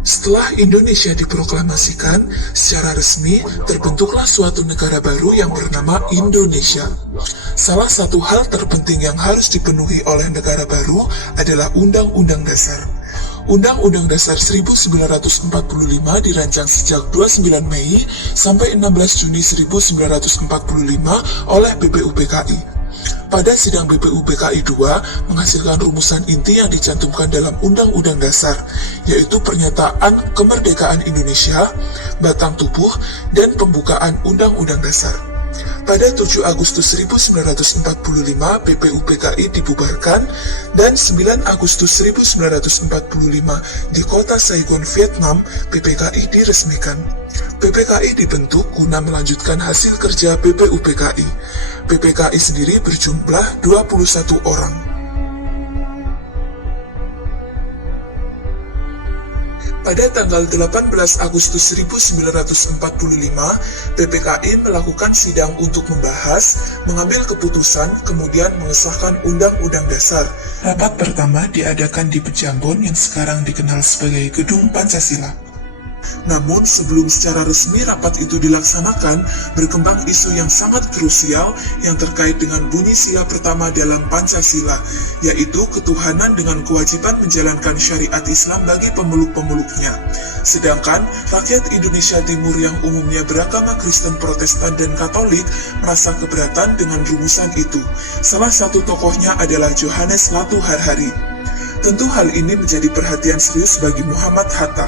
Setelah Indonesia diproklamasikan secara resmi, terbentuklah suatu negara baru yang bernama Indonesia. Salah satu hal terpenting yang harus dipenuhi oleh negara baru adalah Undang-Undang Dasar. Undang-Undang Dasar 1945 dirancang sejak 29 Mei sampai 16 Juni 1945 oleh BPUPKI. Pada sidang BPUPKI II menghasilkan rumusan inti yang dicantumkan dalam Undang-Undang Dasar, yaitu pernyataan kemerdekaan Indonesia, batang tubuh, dan pembukaan Undang-Undang Dasar. Pada 7 Agustus 1945, BPUPKI dibubarkan, dan 9 Agustus 1945 di kota Saigon, Vietnam, BPKI diresmikan. BPKI dibentuk guna melanjutkan hasil kerja BPUPKI. BPKI sendiri berjumlah 21 orang. Pada tanggal 18 Agustus 1945, BPKI melakukan sidang untuk membahas, mengambil keputusan, kemudian mengesahkan Undang-Undang Dasar. Rapat pertama diadakan di Pejambon yang sekarang dikenal sebagai Gedung Pancasila. Namun sebelum secara resmi rapat itu dilaksanakan, berkembang isu yang sangat krusial yang terkait dengan bunyi sila pertama dalam Pancasila, yaitu ketuhanan dengan kewajiban menjalankan syariat Islam bagi pemeluk-pemeluknya. Sedangkan rakyat Indonesia Timur yang umumnya beragama Kristen, Protestan, dan Katolik merasa keberatan dengan rumusan itu. Salah satu tokohnya adalah Johannes Latu Harhari. Tentu hal ini menjadi perhatian serius bagi Muhammad Hatta.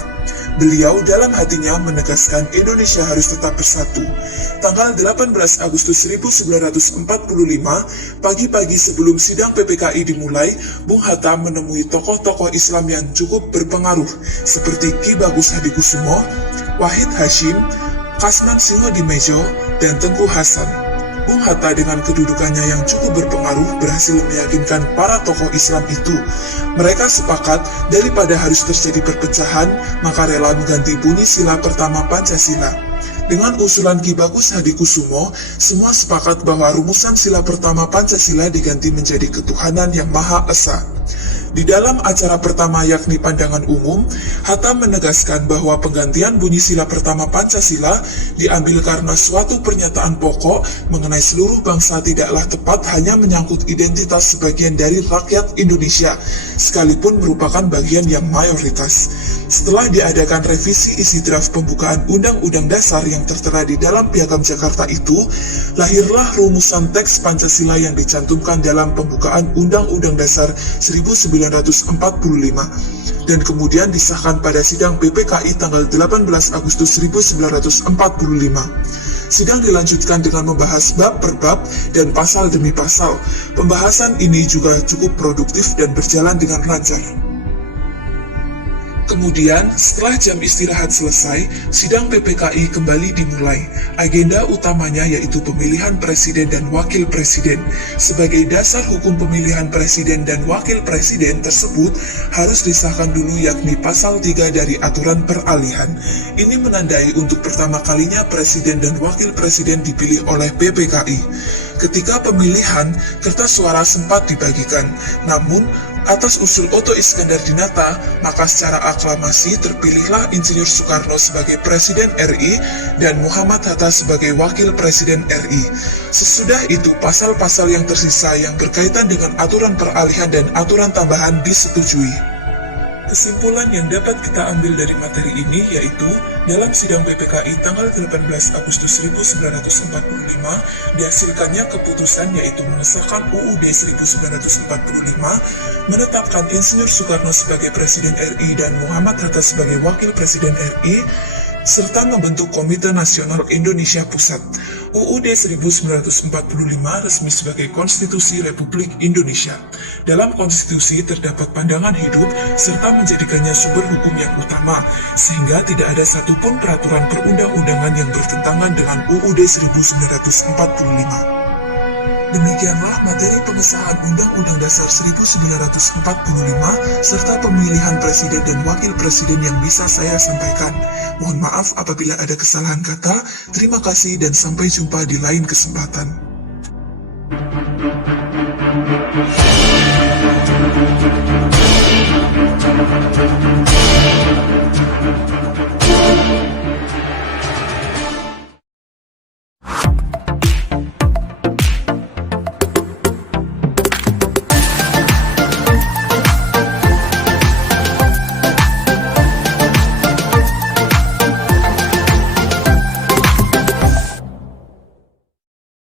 Beliau dalam hatinya menegaskan Indonesia harus tetap bersatu. Tanggal 18 Agustus 1945, pagi-pagi sebelum sidang PPKI dimulai, Bung Hatta menemui tokoh-tokoh Islam yang cukup berpengaruh, seperti Ki Bagus Hadikusumo, Wahid Hashim, Kasman Singodimedjo, dan Tengku Hasan. Bung Hatta dengan kedudukannya yang cukup berpengaruh berhasil meyakinkan para tokoh Islam itu. Mereka sepakat daripada harus terjadi perpecahan, maka rela mengganti bunyi sila pertama Pancasila. Dengan usulan Ki Bagus Hadikusumo, semua sepakat bahwa rumusan sila pertama Pancasila diganti menjadi ketuhanan yang Maha Esa. Di dalam acara pertama yakni pandangan umum, Hatta menegaskan bahwa penggantian bunyi sila pertama Pancasila diambil karena suatu pernyataan pokok mengenai seluruh bangsa tidaklah tepat hanya menyangkut identitas sebagian dari rakyat Indonesia, sekalipun merupakan bagian yang mayoritas. Setelah diadakan revisi isi draft pembukaan Undang-Undang Dasar yang tertera di dalam Piagam Jakarta itu, lahirlah rumusan teks Pancasila yang dicantumkan dalam pembukaan Undang-Undang Dasar 1945 dan kemudian disahkan pada sidang PPKI tanggal 18 Agustus 1945. Sidang dilanjutkan dengan membahas bab per bab dan pasal demi pasal. Pembahasan ini juga cukup produktif dan berjalan dengan lancar. Kemudian, setelah jam istirahat selesai, sidang PPKI kembali dimulai. Agenda utamanya yaitu pemilihan presiden dan wakil presiden. Sebagai dasar hukum pemilihan presiden dan wakil presiden tersebut harus disahkan dulu yakni pasal 3 dari aturan peralihan. Ini menandai untuk pertama kalinya presiden dan wakil presiden dipilih oleh PPKI. Ketika pemilihan, kertas suara sempat dibagikan, namun atas usul Otto Iskandar Dinata, maka secara aklamasi terpilihlah Insinyur Soekarno sebagai Presiden RI dan Muhammad Hatta sebagai Wakil Presiden RI. Sesudah itu, pasal-pasal yang tersisa yang berkaitan dengan aturan peralihan dan aturan tambahan disetujui. Kesimpulan yang dapat kita ambil dari materi ini yaitu, dalam sidang PPKI tanggal 18 Agustus 1945, dihasilkannya keputusan yaitu mengesahkan UUD 1945, menetapkan Insinyur Soekarno sebagai Presiden RI dan Muhammad Hatta sebagai Wakil Presiden RI, serta membentuk Komite Nasional Indonesia Pusat. UUD 1945 resmi sebagai Konstitusi Republik Indonesia. Dalam konstitusi terdapat pandangan hidup serta menjadikannya sumber hukum yang utama, sehingga tidak ada satupun peraturan perundang-undangan yang bertentangan dengan UUD 1945. Demikianlah materi pengesahan Undang-Undang Dasar 1945 serta pemilihan presiden dan wakil presiden yang bisa saya sampaikan. Mohon maaf apabila ada kesalahan kata. Terima kasih dan sampai jumpa di lain kesempatan.